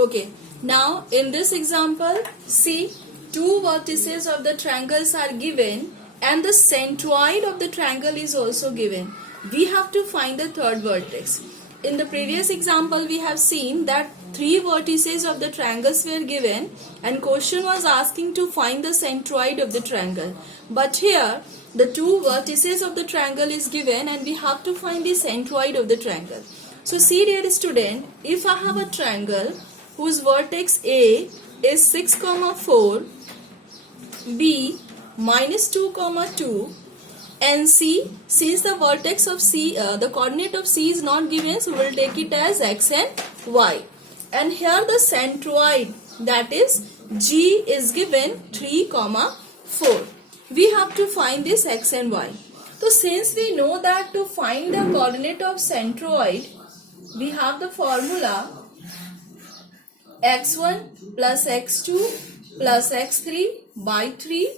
Okay, now in this example, see, two vertices of the triangles are given and the centroid of the triangle is also given. We have to find the third vertex. In the previous example, we have seen that three vertices of the triangles were given and question was asking to find the centroid of the triangle. But here, the two vertices of the triangle is given and we have to find the centroid of the triangle. So see, dear student, if I have a triangle whose vertex A is 6, 4, B minus 2, 2, and C, since the vertex of C, the coordinate of C is not given, so we will take it as X and Y. And here the centroid, that is G, is given 3, 4. We have to find this X and Y. So since we know that to find the coordinate of centroid, we have the formula x1 plus x2 plus x3 by 3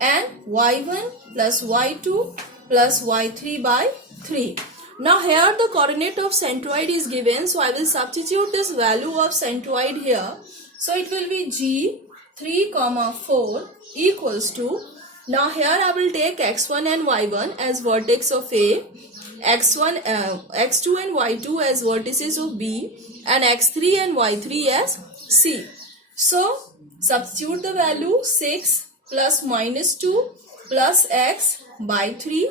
and y1 plus y2 plus y3 by 3. Now here the coordinate of centroid is given, so I will substitute this value of centroid here. So it will be G 3, 4 equals to, now here I will take x1 and y1 as vertex of A, x1, x2 and y2 as vertices of B, and x3 and y3 as C. So substitute the value 6 plus minus 2 plus x by 3,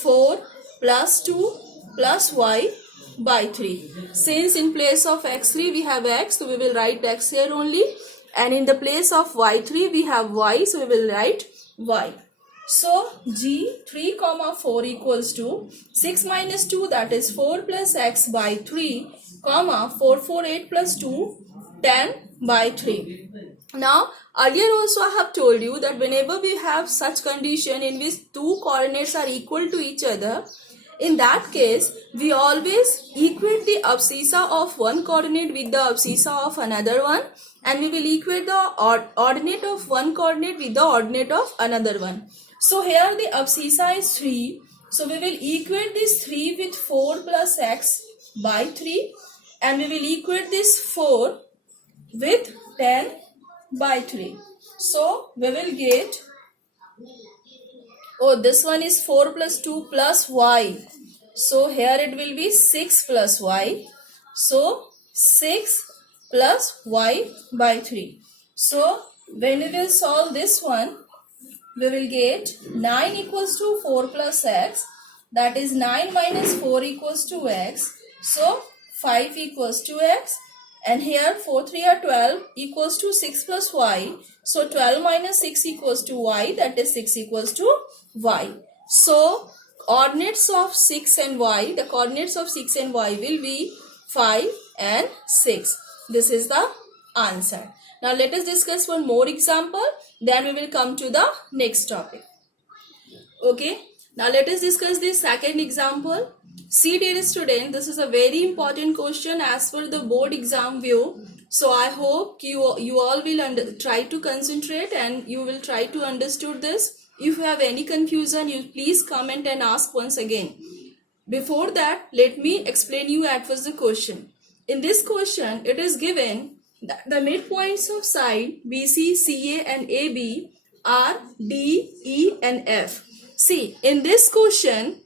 4 plus 2 plus y by 3. Since in place of x3 we have x, so we will write x here only, and in the place of y3 we have y, so we will write y. So G 3, 4 equals to 6 minus 2, that is 4 plus x by 3, 4, 4, 8 plus 2, 10 by 3. Now earlier also I have told you that whenever we have such condition in which two coordinates are equal to each other, in that case we always equate the abscissa of one coordinate with the abscissa of another one, and we will equate the ordinate of one coordinate with the ordinate of another one. So here the abscissa is 3, so we will equate this 3 with 4 plus x by 3, and we will equate this 4 with 10 by 3. So we will get, oh, this one is 4 plus 2 plus y. So here it will be 6 plus y. So 6 plus y by 3. So when we will solve this one, we will get 9 equals to 4 plus x. That is 9 minus 4 equals to x. So 5 equals to x. And here 4, 3 are 12 equals to 6 plus y. So 12 minus 6 equals to y, that is 6 equals to y. So coordinates of 6 and y, the coordinates of 6 and y will be 5 and 6. This is the answer. Now let us discuss one more example, then we will come to the next topic. Okay, now let us discuss the second example. See, dear student, this is a very important question as per the board exam view. So I hope you all will try to concentrate and you will try to understood this. If you have any confusion, you please comment and ask once again. Before that, let me explain you at first the question. In this question, it is given that the midpoints of side BC, CA and AB are D, E and F. See, in this question,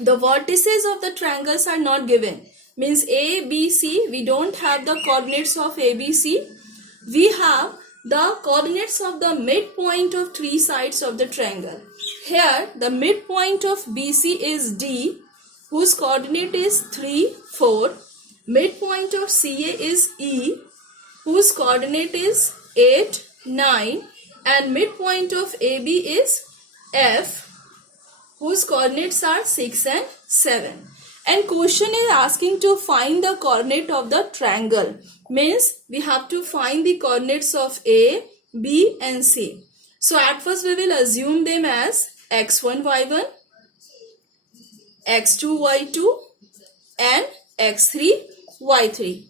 the vertices of the triangles are not given. Means A, B, C, we don't have the coordinates of A, B, C. We have the coordinates of the midpoint of three sides of the triangle. Here, the midpoint of BC is D, whose coordinate is 3, 4. Midpoint of CA is E, whose coordinate is 8, 9. And midpoint of AB is F, whose coordinates are 6 and 7. And question is asking to find the coordinate of the triangle. Means we have to find the coordinates of A, B and C. So at first we will assume them as x1, y1, x2, y2 and x3, y3.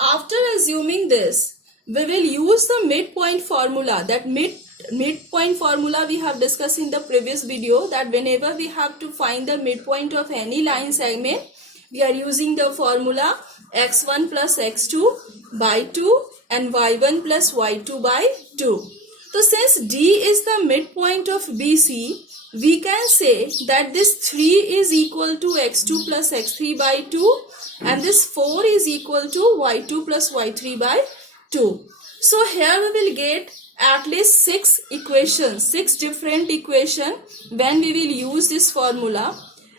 After assuming this, we will use the midpoint formula. That midpoint formula we have discussed in the previous video, that whenever we have to find the midpoint of any line segment, we are using the formula x1 plus x2 by 2 and y1 plus y2 by 2. So since D is the midpoint of BC, we can say that this 3 is equal to x2 plus x3 by 2 and this 4 is equal to y2 plus y3 by 2. So here we will get at least 6 equations, 6 different equations when we will use this formula.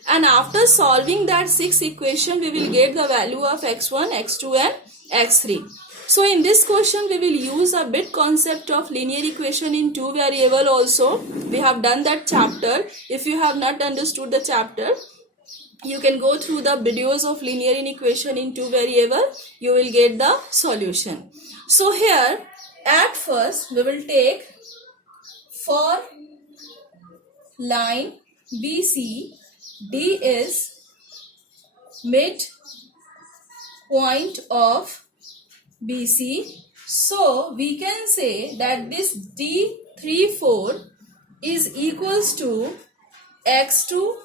And after solving that 6 equation, we will get the value of x1, x2 and x3. So in this question, we will use a bit concept of linear equation in two variable also. We have done that chapter. If you have not understood the chapter, you can go through the videos of linear equation in two variable. You will get the solution. So here, at first, we will take for line BC, D is midpoint of BC. So we can say that this D34 is equals to x2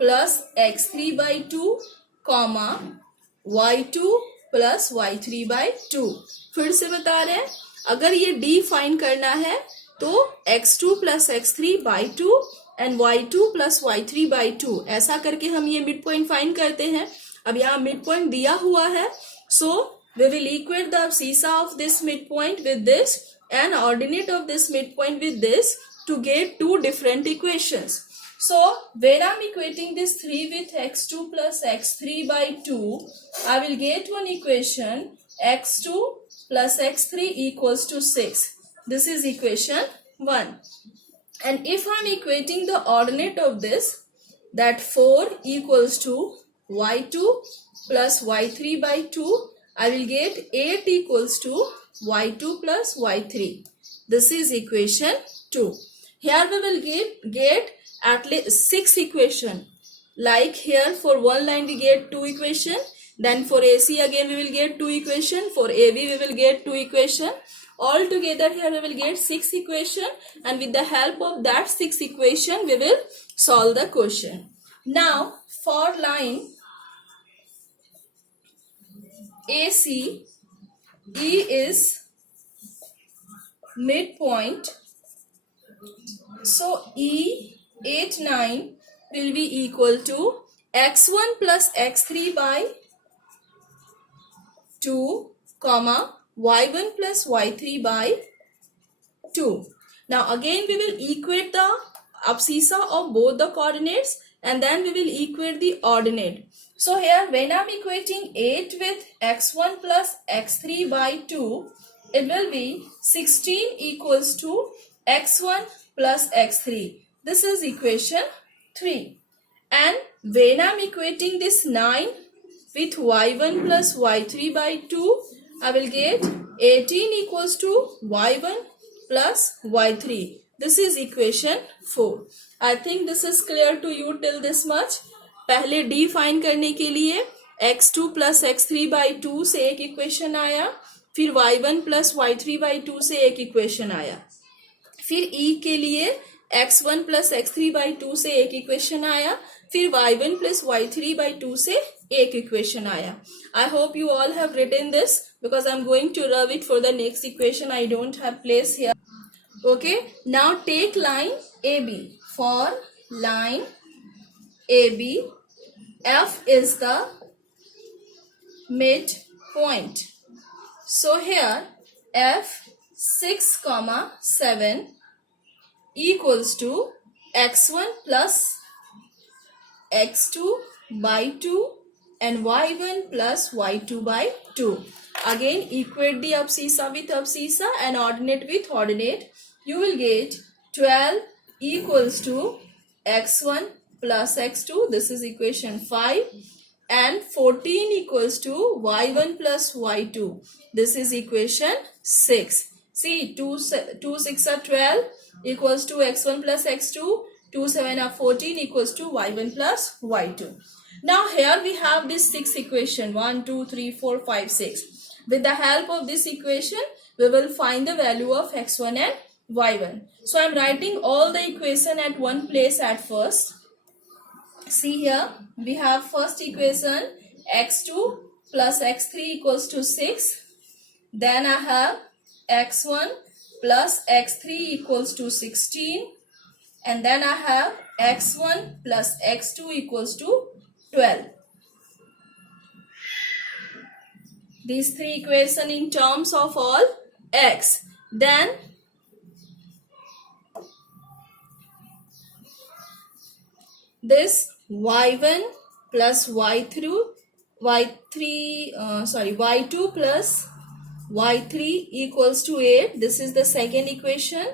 plus x3 by 2 comma y2 plus y3 by 2. फिर से बता रहे हैं, अगर ये D find करना है तो x2 plus x3 by 2 and y2 plus y3 by 2 ऐसा करके हम ये मिड पॉइंट फाइंड करते हैं. अब यहाँ मिड पॉइंट दिया हुआ है, so we will equate the abscissa of this midpoint with this and ordinate of this midpoint with this to get two different equations. So when I am equating this 3 with x2 plus x3 by 2, I will get one equation x2 plus x3 equals to 6. This is equation 1. And if I am equating the ordinate of this, that 4 equals to y2 plus y3 by 2, I will get 8 equals to y2 plus y3. This is equation 2. Here we will get at least 6 equation. Like here for one line we get 2 equation. Then for AC again we will get 2 equation. For AB we will get 2 equation. All together here we will get 6 equation. And with the help of that 6 equation we will solve the question. Now for line AC, E is midpoint. So E89 will be equal to x1 plus x3 by 2 comma y1 plus y3 by 2. Now again we will equate the abscissa of both the coordinates and then we will equate the ordinate. So here when I am equating 8 with x1 plus x3 by 2, it will be 16 equals to x1 plus x3. This is equation 3. And when I am equating this 9 with y1 plus y3 by 2, I will get 18 equals to y1 plus y3. This is equation 4. I think this is clear to you till this much. पहले D find करने के लिए x2 plus x3 by 2 से एक equation आया, फिर y1 plus y3 by 2 से एक इक्वेशन आया, फिर E के लिए x1 plus x3 by 2 से एक इक्वेशन आया, फिर y1 plus y3 by 2 से एक इक्वेशन आया. I hope you all have written this because I am going to rub it for the next equation. I don't have place here. Okay, now take line AB. For line AB, F is the midpoint. So here F 6, 7 equals to x1 plus x2 by 2 and y1 plus y2 by 2. Again equate the abscissa with abscissa and ordinate with ordinate. You will get 12 equals to x1 plus x2. This is equation 5. And 14 equals to y1 plus y2. This is equation 6. See, 2 6 are 12 equals to x1 plus x2. 2 7 are 14 equals to y1 plus y2. Now here we have this 6 equation. 1, 2, 3, 4, 5, 6. With the help of this equation, we will find the value of x1 and y1. So I am writing all the equation at one place at first. See here, we have first equation x2 plus x3 equals to 6. Then I have x1 plus x3 equals to 16. And then I have x1 plus x2 equals to 12. These three equations in terms of all x. Then this y1 plus y2 plus y3 equals to 8. This is the second equation.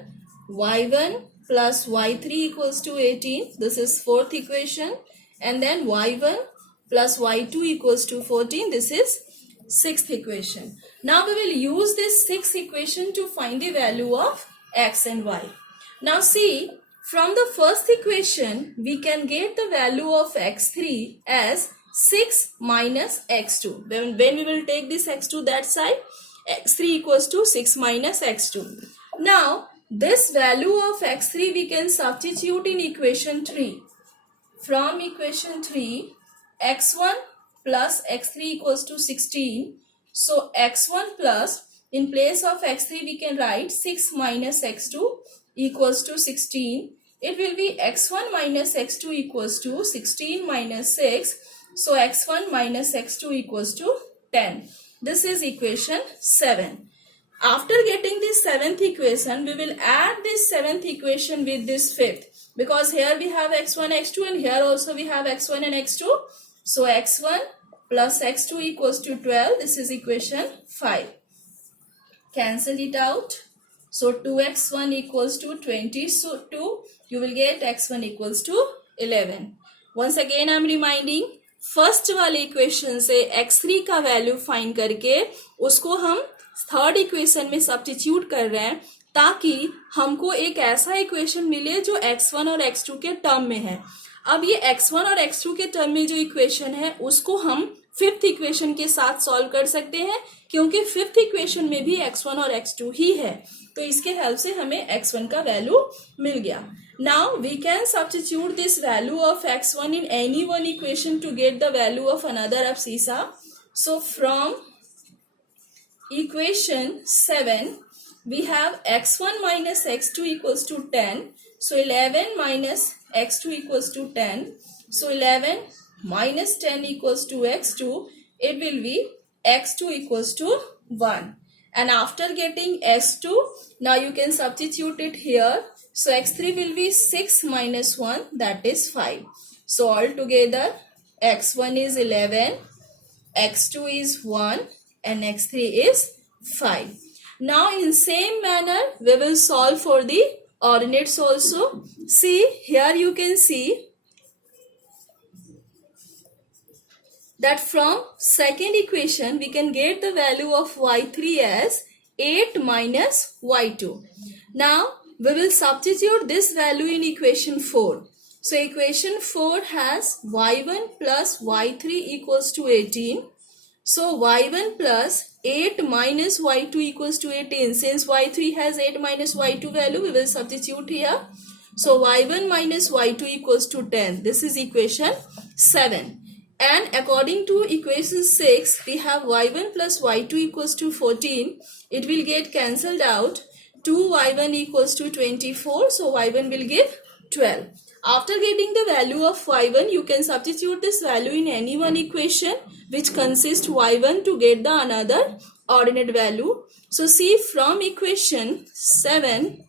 Y1 plus y3 equals to 18. This is fourth equation. And then y1 plus y2 equals to 14. This is sixth equation. Now we will use this sixth equation to find the value of x and y. Now see, from the first equation, we can get the value of x3 as 6 minus x2. When we will take this x2 that side, x3 equals to 6 minus x2. Now, this value of x3 we can substitute in equation 3. From equation 3, x1 plus x3 equals to 16. So, x1 plus, in place of x3 we can write 6 minus x2 equals to 16. It will be x1 minus x2 equals to 16 minus 6. So, x1 minus x2 equals to 10. This is equation 7. After getting this seventh equation, we will add this seventh equation with this fifth. Because here we have x1, x2 and here also we have x1 and x2. So, x1 plus x2 equals to 12. This is equation 5. Cancel it out. So, 2x1 equals to 20. So, 2, you will get x1 equals to 11. Once again, I am reminding, first वाले equation से x3 का value find करके उसको हम third equation में substitute कर रहे हैं ताकि हमको एक ऐसा इक्वेशन मिले जो x1 और x2 के टर्म में है. अब ये x1 और x2 के टर्म में जो इक्वेशन है उसको हम फिफ्थ इक्वेशन के साथ सॉल्व कर सकते हैं क्योंकि फिफ्थ इक्वेशन में भी x1 और x2 ही है. तो इसके हेल्प से हमें x1 का वैल्यू मिल गया. Now we can substitute this value of x1 in any one equation to get the value of another abscissa. So from equation 7 we have x1 minus x2 equals to 10. So 11 minus x2 equals to 10. So 11 minus 10 equals to x2. It will be x2 equals to 1. And after getting x2, now you can substitute it here. So x3 will be 6 minus 1, that is 5. So altogether x1 is 11, x2 is 1 and x3 is 5. Now in same manner we will solve for the ordinates also. See, here you can see that from second equation we can get the value of y3 as 8 minus y2. Now we will substitute this value in equation 4. So equation 4 has y1 plus y3 equals to 18. So y1 plus 8 minus y2 equals to 18. Since y3 has 8 minus y2 value, we will substitute here. So y1 minus y2 equals to 10. This is equation 7. And according to equation 6, we have y1 plus y2 equals to 14. It will get cancelled out. 2y1 equals to 24. So y1 will give 12. After getting the value of y1, you can substitute this value in any one equation which consists y1 to get the another ordinate value. So see, from equation 7,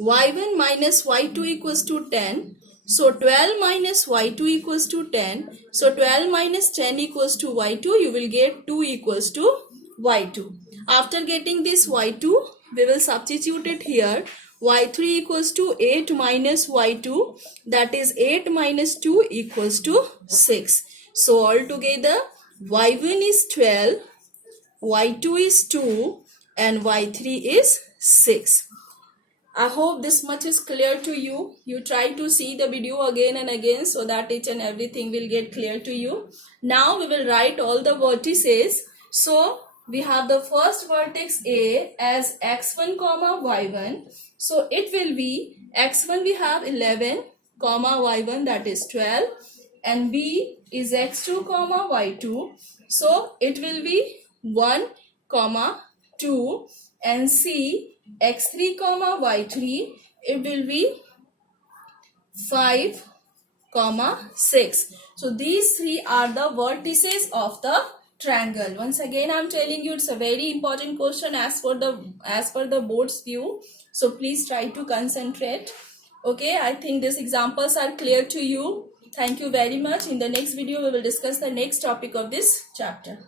y1 minus y2 equals to 10. So 12 minus y2 equals to 10. So 12 minus 10 equals to y2. You will get 2 equals to y2. After getting this y2, we will substitute it here. y3 equals to 8 minus y2. That is 8 minus 2 equals to 6. So altogether y1 is 12, y2 is 2 and y3 is 6. I hope this much is clear to you. You try to see the video again and again so that each and everything will get clear to you. Now we will write all the vertices. So we have the first vertex A as x1 comma y1. So it will be x1 we have 11 comma y1 that is 12. and B is x2 comma y2. So it will be 1 comma 2, and C x3 comma y3, it will be 5 comma 6. So these three are the vertices of the triangle. Once again I am telling you, it's a very important question as per the board's view. So please try to concentrate. Okay, I think these examples are clear to you. Thank you very much. In the next video we will discuss the next topic of this chapter.